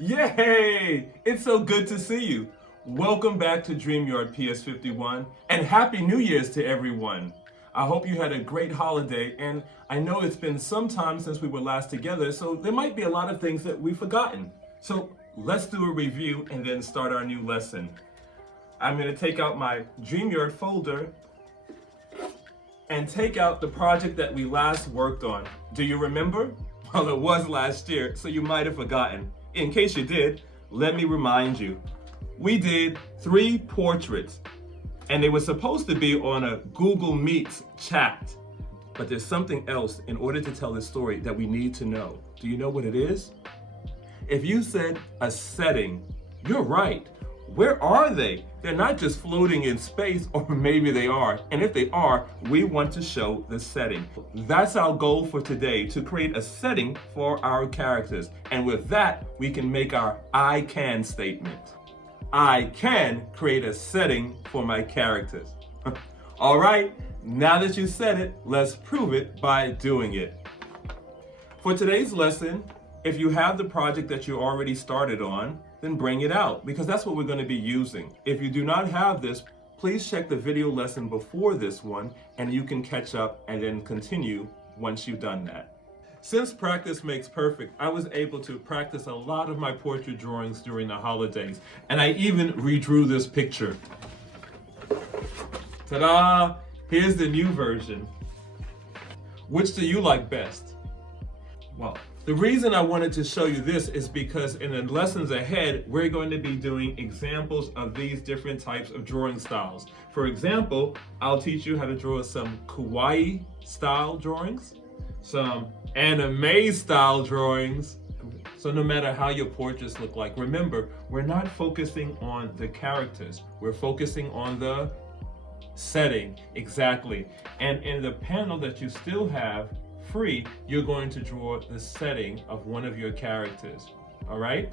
Yay! It's so good to see you. Welcome back to DreamYard PS51 and Happy New Year's to everyone. I hope you had a great holiday, and I know it's been some time since we were last together, so there might be a lot of things that we've forgotten. So let's do a review and then start our new lesson. I'm going to take out my DreamYard folder and take out the project that we last worked on. Do you remember? Well, it was last year, so you might have forgotten. In case you did, let me remind you. We did 3 portraits, and they were supposed to be on a Google Meets chat. But there's something else in order to tell this story that we need to know. Do you know what it is? If you said a setting, you're right. Where are they? They're not just floating in space, or maybe they are. And if they are, we want to show the setting. That's our goal for today, to create a setting for our characters. And with that, we can make our I can statement. I can create a setting for my characters. All right, now that you said it, let's prove it by doing it. For today's lesson, if you have the project that you already started on, then bring it out, because that's what we're going to be using. If you do not have this, please check the video lesson before this one, and you can catch up and then continue once you've done that. Since practice makes perfect, I was able to practice a lot of my portrait drawings during the holidays, and I even redrew this picture. Ta-da! Here's the new version. Which do you like best? Well, the reason I wanted to show you this is because in the lessons ahead, we're going to be doing examples of these different types of drawing styles. For example, I'll teach you how to draw some kawaii style drawings, some anime style drawings. So no matter how your portraits look like, remember, we're not focusing on the characters. We're focusing on the setting, exactly. And in the panel that you still have free, you're going to draw the setting of one of your characters, all right?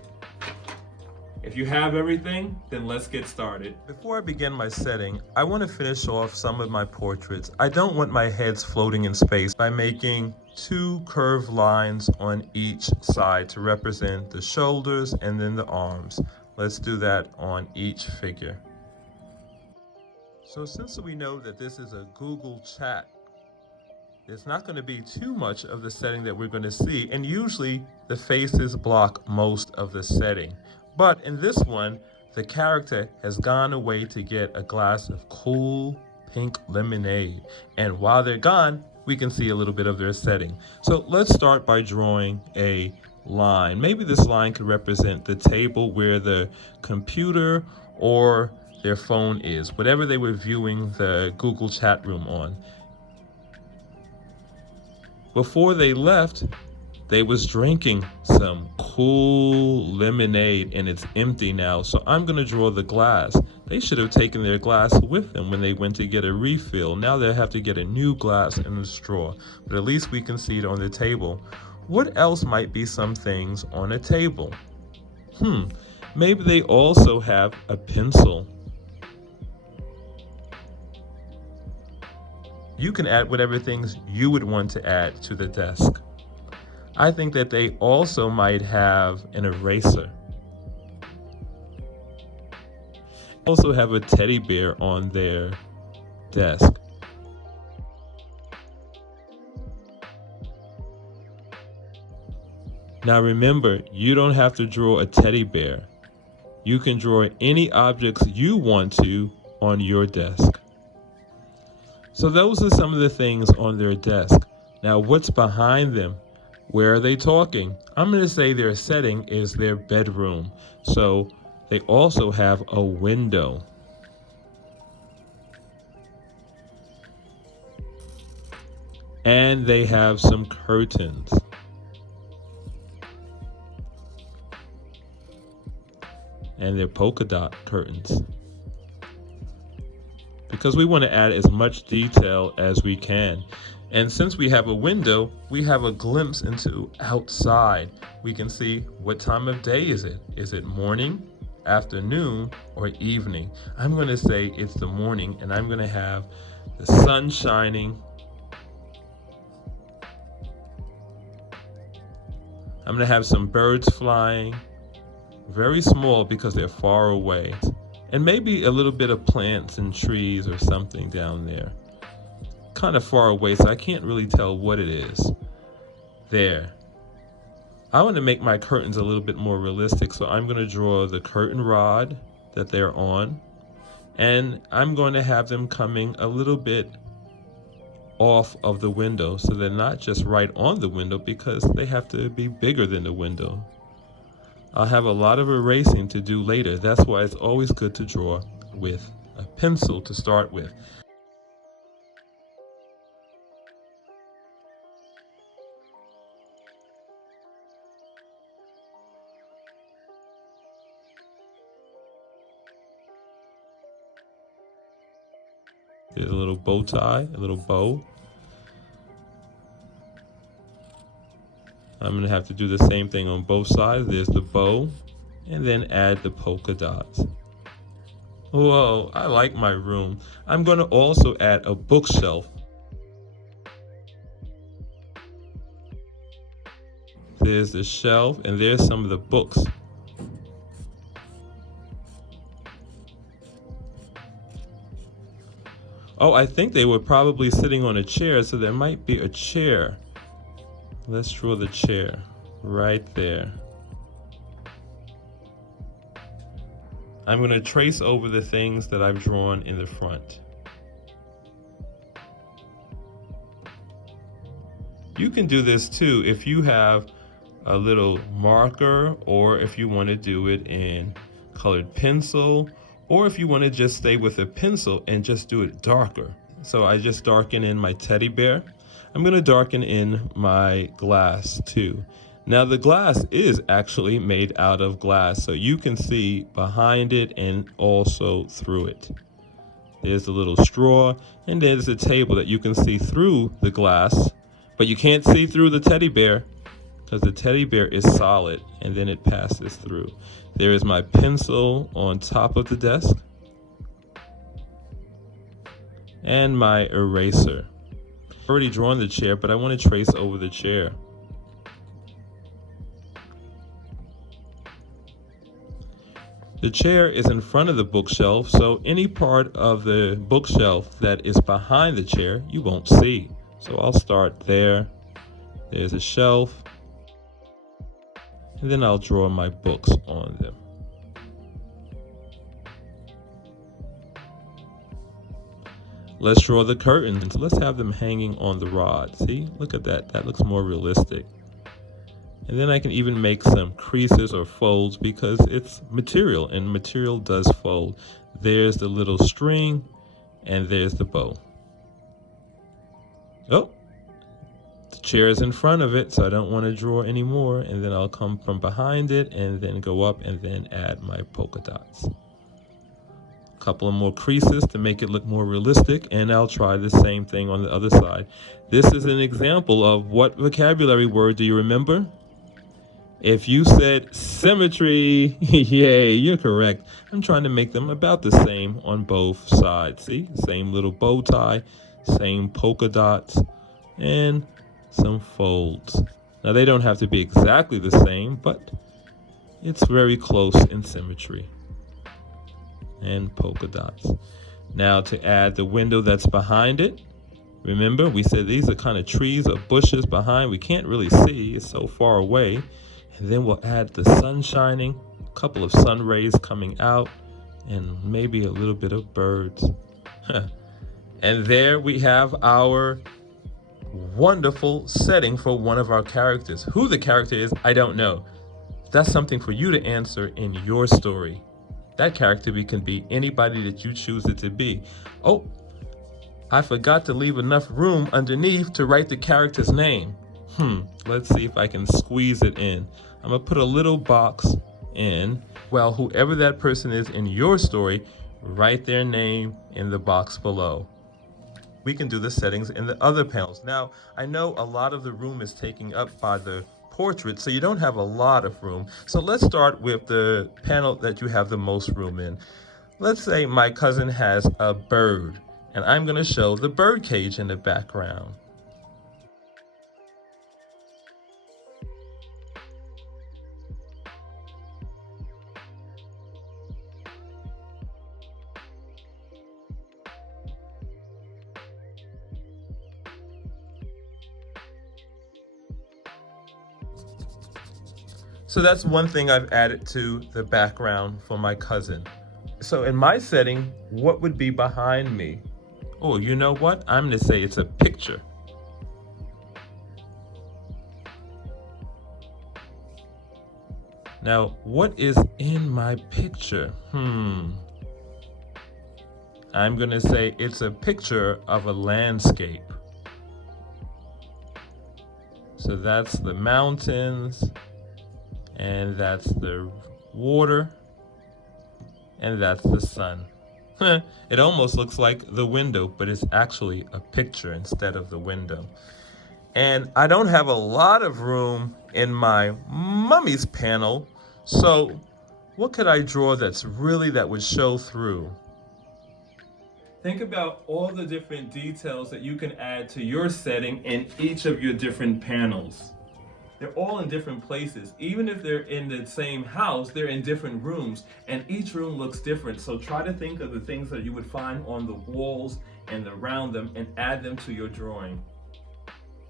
If you have everything, then let's get started. Before I begin my setting, I want to finish off some of my portraits. I don't want my heads floating in space by making 2 curved lines on each side to represent the shoulders and then the arms. Let's do that on each figure. So since we know that this is a Google chat, there's not going to be too much of the setting that we're going to see, and usually the faces block most of the setting. But in this one, the character has gone away to get a glass of cool pink lemonade, and while they're gone, we can see a little bit of their setting. So let's start by drawing a line. Maybe this line could represent the table where the computer or their phone is, whatever they were viewing the Google chat room on. Before they left, they was drinking some cool lemonade, and it's empty now, so I'm gonna draw the glass. They should have taken their glass with them when they went to get a refill. Now they'll have to get a new glass and a straw, but at least we can see it on the table. What else might be some things on a table? Maybe they also have a pencil. You can add whatever things you would want to add to the desk. I think that they also might have an eraser. Also have a teddy bear on their desk. Now remember, you don't have to draw a teddy bear. You can draw any objects you want to on your desk. So those are some of the things on their desk. Now what's behind them? Where are they talking? I'm going to say their setting is their bedroom. So they also have a window. And they have some curtains. And they're polka dot curtains, because we want to add as much detail as we can. And since we have a window, we have a glimpse into outside. We can see what time of day is it. Is it morning, afternoon, or evening? I'm going to say it's the morning, and I'm going to have the sun shining. I'm going to have some birds flying, Very small because they're far away. And maybe a little bit of plants and trees or something down there. Kind of far away, so I can't really tell what it is. There. I want to make my curtains a little bit more realistic, so I'm going to draw the curtain rod that they're on. And I'm going to have them coming a little bit off of the window, so they're not just right on the window because they have to be bigger than the window. I'll have a lot of erasing to do later. That's why it's always good to draw with a pencil to start with. There's a little bow tie, a little bow. I'm gonna have to do the same thing on both sides. There's the bow, and then add the polka dots. Whoa, I like my room. I'm gonna also add a bookshelf. There's the shelf, and there's some of the books. Oh, I think they were probably sitting on a chair, so there might be a chair. Let's draw the chair right there. I'm going to trace over the things that I've drawn in the front. You can do this too if you have a little marker, or if you want to do it in colored pencil, or if you want to just stay with a pencil and just do it darker. So I just darken in my teddy bear. I'm going to darken in my glass too. Now the glass is actually made out of glass, so you can see behind it and also through it. There's a little straw, and there's a table that you can see through the glass, but you can't see through the teddy bear because the teddy bear is solid, and then it passes through. There is my pencil on top of the desk and my eraser. I've already drawn the chair, but I want to trace over the chair. The chair is in front of the bookshelf, so any part of the bookshelf that is behind the chair, you won't see. So I'll start there. There's a shelf. And then I'll draw my books on them. Let's draw the curtains. Let's have them hanging on the rod. See, look at that. That looks more realistic. And then I can even make some creases or folds because it's material, and material does fold. There's the little string, and there's the bow. Oh, the chair is in front of it, so I don't want to draw anymore. And then I'll come from behind it and then go up and then add my polka dots. A couple of more creases to make it look more realistic, and I'll try the same thing on the other side. This is an example of what vocabulary word do you remember? If you said symmetry, yay, you're correct. I'm trying to make them about the same on both sides. See, same little bow tie, same polka dots, and some folds. Now they don't have to be exactly the same, but it's very close in symmetry. And polka dots. Now to add the window that's behind it, remember we said these are kind of trees or bushes behind. We can't really see, it's so far away. And then we'll add the sun shining, a couple of sun rays coming out, and maybe a little bit of birds. And there we have our wonderful setting for one of our characters. Who the character is, I don't know. That's something for you to answer in your story. That character can be anybody that you choose it to be. Oh, I forgot to leave enough room underneath to write the character's name. Let's see if I can squeeze it in. I'm gonna put a little box in. Well, whoever that person is in your story, write their name in the box below. We can do the settings in the other panels. Now, I know a lot of the room is taken up by the portrait, so you don't have a lot of room. So let's start with the panel that you have the most room in. Let's say my cousin has a bird, and I'm gonna show the bird cage in the background. So that's one thing I've added to the background for my cousin. So in my setting, what would be behind me? Oh, you know what? I'm going to say it's a picture. Now, what is in my picture? I'm going to say it's a picture of a landscape. So that's the mountains, and that's the water, and that's the sun. It almost looks like the window, but it's actually a picture instead of the window. And I don't have a lot of room in my mummy's panel, so what could I draw that would show through? Think about all the different details that you can add to your setting in each of your different panels. They're all in different places. Even if they're in the same house, they're in different rooms, and each room looks different. So try to think of the things that you would find on the walls and around them and add them to your drawing.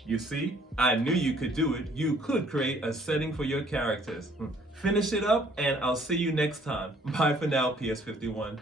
You see, I knew you could do it. You could create a setting for your characters. Finish it up, and I'll see you next time. Bye for now, PS51.